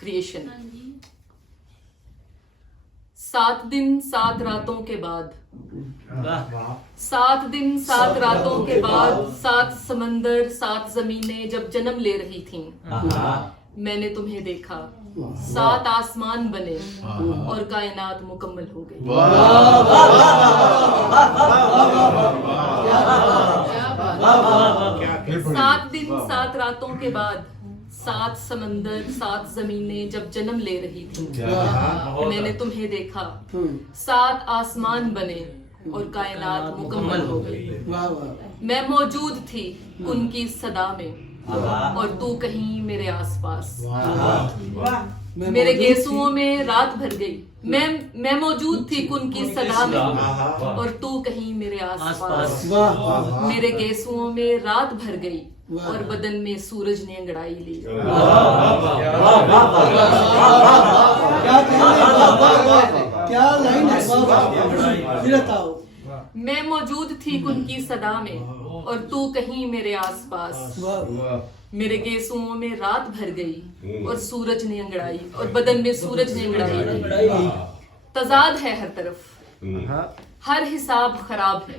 Creation. 7 दिन 7 रातों के बाद, 7 दिन 7 रातों के बाद 7 समंदर 7 जमीनें जब जन्म ले रही थीं, मैंने तुम्हें देखा। 7 आसमान बने और कायनात मुकम्मल हो गई। 7 दिन 7 रातों के बाद 7 समंदर 7 जमीनें जब जन्म ले रही थीं, मैंने तुम्हें देखा। 7 आसमान बने और कायनात मुकम्मल हो गई। मैं मौजूद थी उनकी सदा में और तू कहीं मेरे आसपास। मेरे गेसुओं में रात भर गई। मैं मौजूद थी उनकी सदा में और तू कहीं मेरे आसपास। मेरे गेसुओं में रात भर गई और बदन में सूरज ने अंगड़ाई ली। क्या लाइन है, मैं मौजूद थी उनकी सदा में और तू कहीं मेरे आसपास। मेरे गेसुओं में रात भर गई और सूरज ने अंगड़ाई और बदन में सूरज ने अंगड़ाई। तजाद है हर तरफ, हर हिसाब खराब है।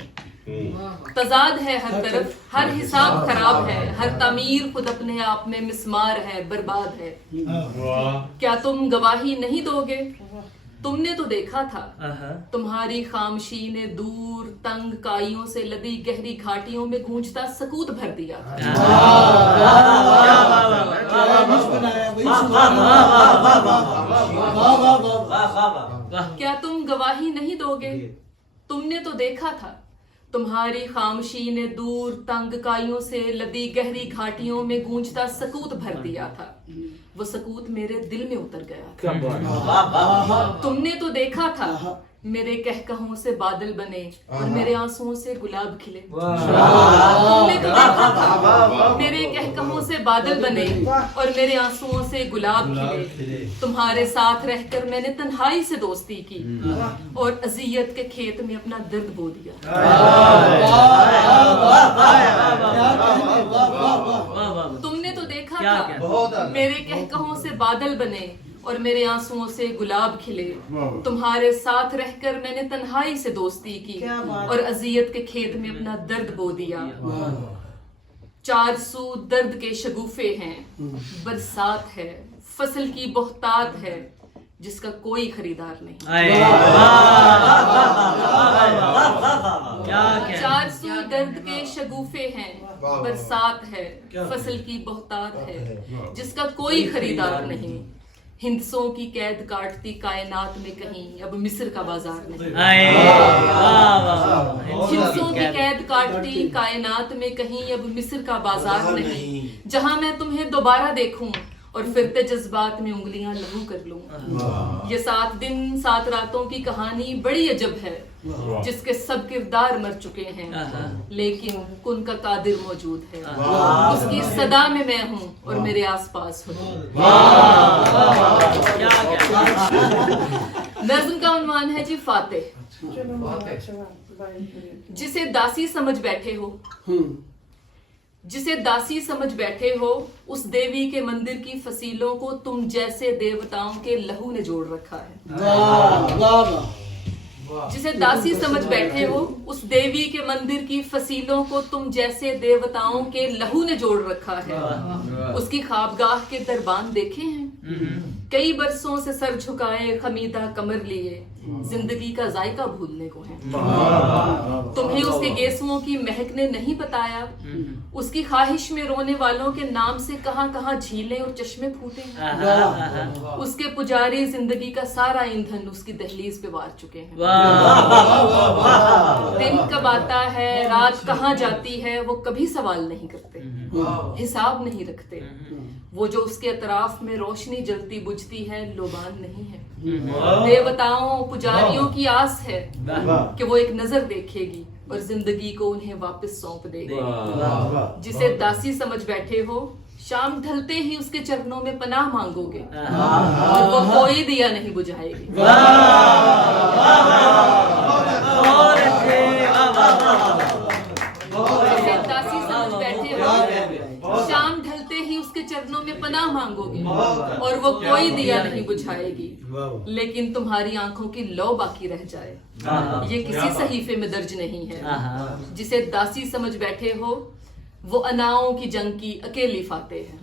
तजाद है हर तरफ, हर हिसाब खराब है। हर तामीर खुद अपने आप में मिस्मार है, बर्बाद है। क्या तुम गवाही नहीं दोगे? तुमने तो देखा था। तुम्हारी खामोशी ने दूर तंग काइयों से लदी गहरी घाटियों में गूंजता सकूत भर दिया। क्या तुम गवाही नहीं दोगे? तुमने तो देखा था। तुम्हारी खामोशी ने दूर तंग काइयों से लदी गहरी घाटियों में गूंजता सकूत भर दिया था। वो सकूत मेरे दिल में उतर गया। तुमने तो देखा था। मेरे कहकहों से बादल बने और मेरे आंसुओं से गुलाब खिले। तुमने तो देखा था। मेरे कहकहों से बादल बने और मेरे आंसुओं से गुलाब खिले। तुम्हारे साथ रहकर मैंने तन्हाई से दोस्ती की और अजियत के खेत में अपना दर्द बो दिया। तुमने तो देखा था। मेरे कहकहों से बादल बने और मेरे आंसुओं से गुलाब खिले। तुम्हारे साथ रहकर मैंने तन्हाई से दोस्ती की और अजियत के खेत में अपना दर्द बो दिया। 400 दर्द के शगुफे हैं, बरसात है, फसल की बहुतात है, जिसका कोई खरीदार नहीं। 400 दर्द के शगुफे हैं, बरसात है, फसल की बहुतात है, जिसका कोई खरीदार नहीं। हिंदसों की कैद काटती कायनात में कहीं अब मिस्र का बाजार नहीं। हिंदसों की कैद काटती कायनात में कहीं अब मिस्र का बाजार नहीं, जहां मैं तुम्हें दोबारा देखूं और फिरते जज्बात में उंगलियां लहू कर लूं। ये 7 दिन 7 रातों की कहानी बड़ी अजब है, जिसके सब किरदार मर चुके हैं, लेकिन उनका कादिर मौजूद है। उसकी सदा में मैं हूँ और मेरे आसपास हूँ। नज्म का उन्वान है जी फातेह। जिसे दासी समझ बैठे हो, जिसे दासी समझ बैठे हो, उस देवी के मंदिर की फसीलों को तुम जैसे देवताओं के लहू ने जोड़ रखा है। जिसे दासी समझ बैठे हो, उस देवी के मंदिर की फसीलों को तुम जैसे देवताओं के लहू ने जोड़ रखा है। उसकी ख्वाबगाह के दरबान देखे हैं, कई बरसों से सर झुकाए खमीदा कमर लिए, जिंदगी का जायका भूलने को है। तुम्हें उसके गेसुओं की महक ने नहीं बताया, उसकी ख्वाहिश में रोने वालों के नाम से कहां कहां झीलें और चश्मे फूटे हैं। उसके पुजारी जिंदगी का सारा ईंधन उसकी दहलीज पे वार चुके हैं। दिन कब आता है, रात कहां जाती है, वो कभी सवाल नहीं करते, हिसाब नहीं रखते। वो जो उसके अतराफ में रोशनी जलती बुझती है, लोबान नहीं है। देवताओं पुजारियों की आस है कि वो एक नजर देखेगी और जिंदगी को उन्हें वापस सौंप देगी। जिसे दासी समझ बैठे हो, शाम ढलते ही उसके चरणों में पनाह मांगोगे और वो कोई दिया नहीं बुझाएगी। जिसे दासी समझ बैठे हो, शाम ढलते ही उसके चरणों में पनाह मांगोगे और वो कोई दिया नहीं बुझाएगी, लेकिन तुम्हारी आंखों की लौ बाकी रह जाए, ये किसी सहीफे में दर्ज नहीं है। जिसे दासी समझ बैठे हो वो अनाओं की जंग की अकेली फातेह है।